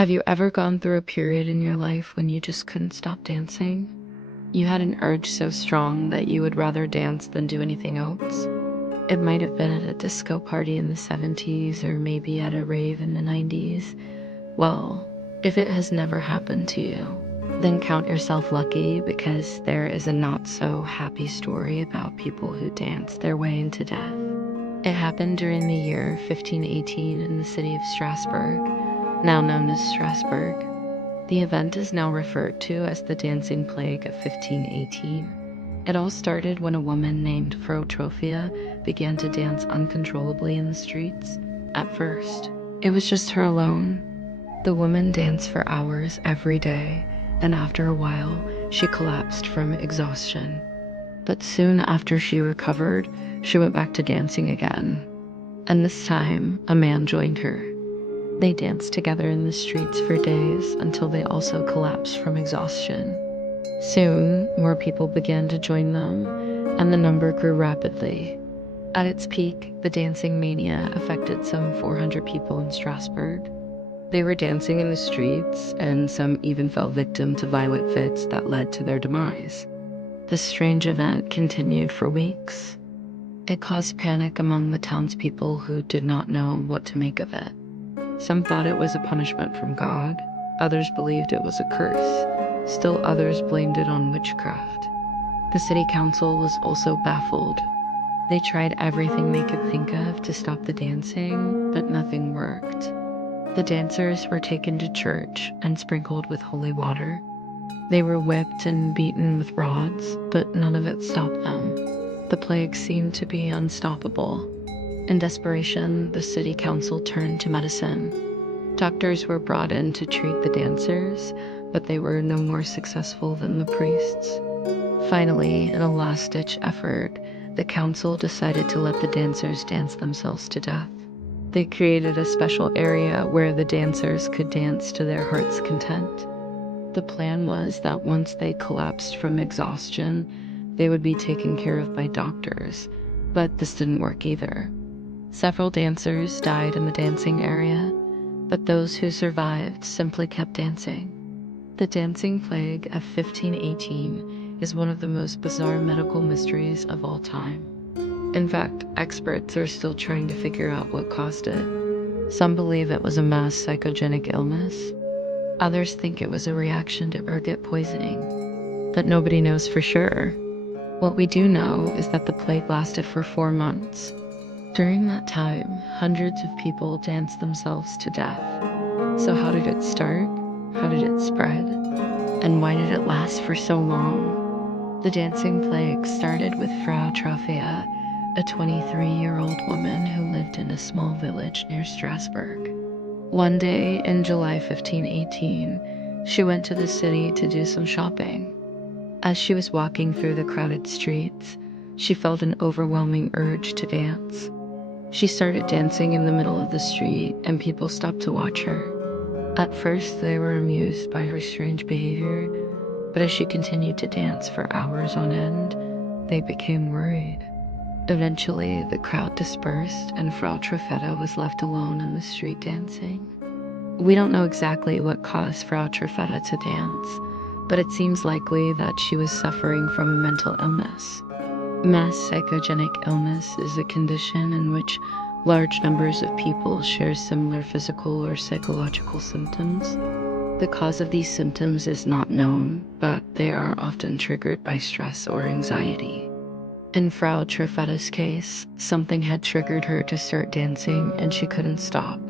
Have you ever gone through a period in your life when you just couldn't stop dancing? You had an urge so strong that you would rather dance than do anything else? It might have been at a disco party in the 70s or maybe at a rave in the 90s. Well, if it has never happened to you, then count yourself lucky because there is a not so happy story about people who dance their way into death. It happened during the year 1518 in the city of Strasbourg, now known as Strasbourg. The event is now referred to as the Dancing Plague of 1518. It all started when a woman named Frau Trophia began to dance uncontrollably in the streets. At first, it was just her alone. The woman danced for hours every day, and after a while, she collapsed from exhaustion. But soon after she recovered, she went back to dancing again. And this time, a man joined her. They danced together in the streets for days until they also collapsed from exhaustion. Soon, more people began to join them, and the number grew rapidly. At its peak, the dancing mania affected some 400 people in Strasbourg. They were dancing in the streets, and some even fell victim to violent fits that led to their demise. This strange event continued for weeks. It caused panic among the townspeople who did not know what to make of it. Some thought it was a punishment from God, others believed it was a curse, still others blamed it on witchcraft. The city council was also baffled. They tried everything they could think of to stop the dancing, but nothing worked. The dancers were taken to church and sprinkled with holy water. They were whipped and beaten with rods, but none of it stopped them. The plague seemed to be unstoppable. In desperation, the city council turned to medicine. Doctors were brought in to treat the dancers, but they were no more successful than the priests. Finally, in a last-ditch effort, the council decided to let the dancers dance themselves to death. They created a special area where the dancers could dance to their heart's content. The plan was that once they collapsed from exhaustion, they would be taken care of by doctors, but this didn't work either. Several dancers died in the dancing area, but those who survived simply kept dancing. The Dancing Plague of 1518 is one of the most bizarre medical mysteries of all time. In fact, experts are still trying to figure out what caused it. Some believe it was a mass psychogenic illness. Others think it was a reaction to ergot poisoning, but nobody knows for sure. What we do know is that the plague lasted for 4 months. During that time, hundreds of people danced themselves to death. So how did it start? How did it spread? And why did it last for so long? The dancing plague started with Frau Trophia, a 23-year-old woman who lived in a small village near Strasbourg. One day in July 1518, she went to the city to do some shopping. As she was walking through the crowded streets, she felt an overwhelming urge to dance. She started dancing in the middle of the street, and people stopped to watch her. At first, they were amused by her strange behavior, but as she continued to dance for hours on end, they became worried. Eventually, the crowd dispersed, and Frau Trophetta was left alone in the street dancing. We don't know exactly what caused Frau Trophetta to dance, but it seems likely that she was suffering from a mental illness. Mass psychogenic illness is a condition in which large numbers of people share similar physical or psychological symptoms. The cause of these symptoms is not known, but they are often triggered by stress or anxiety. In Frau Tropheta's case, something had triggered her to start dancing and she couldn't stop.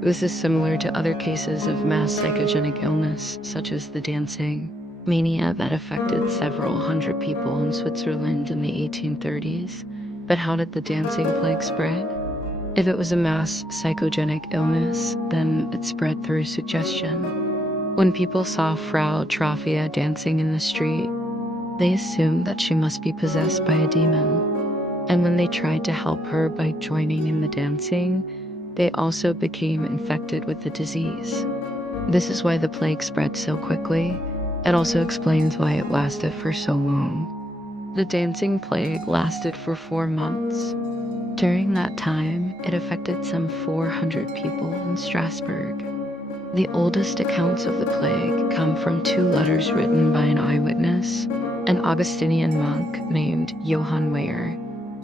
This is similar to other cases of mass psychogenic illness, such as the dancing mania that affected several hundred people in Switzerland in the 1830s. But how did the dancing plague spread? If it was a mass psychogenic illness, then it spread through suggestion. When people saw Frau Trophia dancing in the street, they assumed that she must be possessed by a demon. And when they tried to help her by joining in the dancing, they also became infected with the disease. This is why the plague spread so quickly. It also explains why it lasted for so long. The dancing plague lasted for 4 months. During that time, it affected some 400 people in Strasbourg. The oldest accounts of the plague come from two letters written by an eyewitness, an Augustinian monk named Johann Weyer.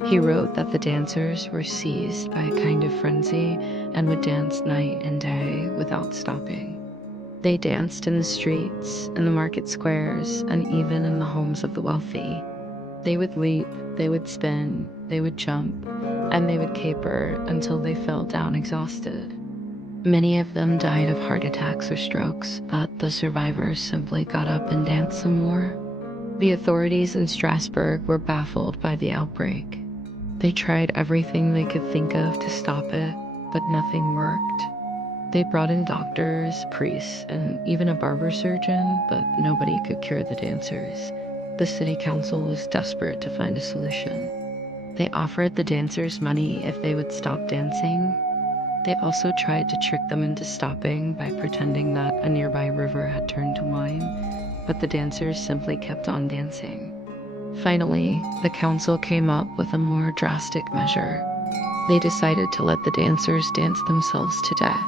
He wrote that the dancers were seized by a kind of frenzy and would dance night and day without stopping. They danced in the streets, in the market squares, and even in the homes of the wealthy. They would leap, they would spin, they would jump, and they would caper until they fell down exhausted. Many of them died of heart attacks or strokes, but the survivors simply got up and danced some more. The authorities in Strasbourg were baffled by the outbreak. They tried everything they could think of to stop it, but nothing worked. They brought in doctors, priests, and even a barber surgeon, but nobody could cure the dancers. The city council was desperate to find a solution. They offered the dancers money if they would stop dancing. They also tried to trick them into stopping by pretending that a nearby river had turned to wine, but the dancers simply kept on dancing. Finally, the council came up with a more drastic measure. They decided to let the dancers dance themselves to death.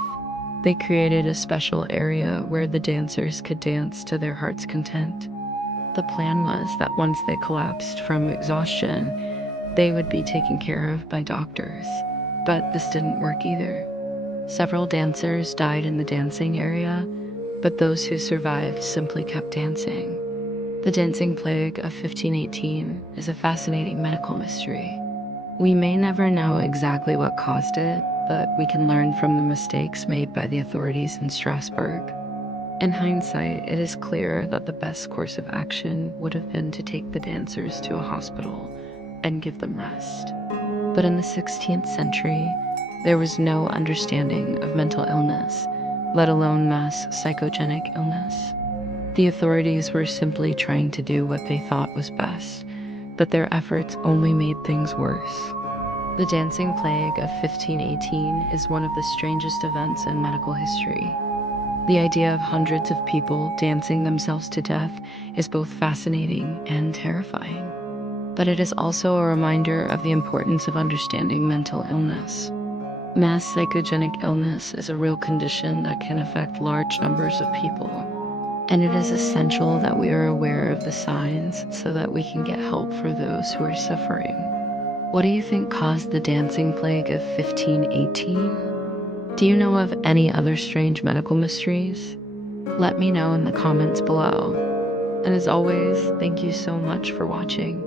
They created a special area where the dancers could dance to their heart's content. The plan was that once they collapsed from exhaustion, they would be taken care of by doctors. But this didn't work either. Several dancers died in the dancing area, but those who survived simply kept dancing. The dancing plague of 1518 is a fascinating medical mystery. We may never know exactly what caused it, but we can learn from the mistakes made by the authorities in Strasbourg. In hindsight, it is clear that the best course of action would have been to take the dancers to a hospital and give them rest. But in the 16th century, there was no understanding of mental illness, let alone mass psychogenic illness. The authorities were simply trying to do what they thought was best, but their efforts only made things worse. The dancing plague of 1518 is one of the strangest events in medical history. The idea of hundreds of people dancing themselves to death is both fascinating and terrifying. But it is also a reminder of the importance of understanding mental illness. Mass psychogenic illness is a real condition that can affect large numbers of people, and it is essential that we are aware of the signs so that we can get help for those who are suffering. What do you think caused the dancing plague of 1518? Do you know of any other strange medical mysteries? Let me know in the comments below. And as always, thank you so much for watching.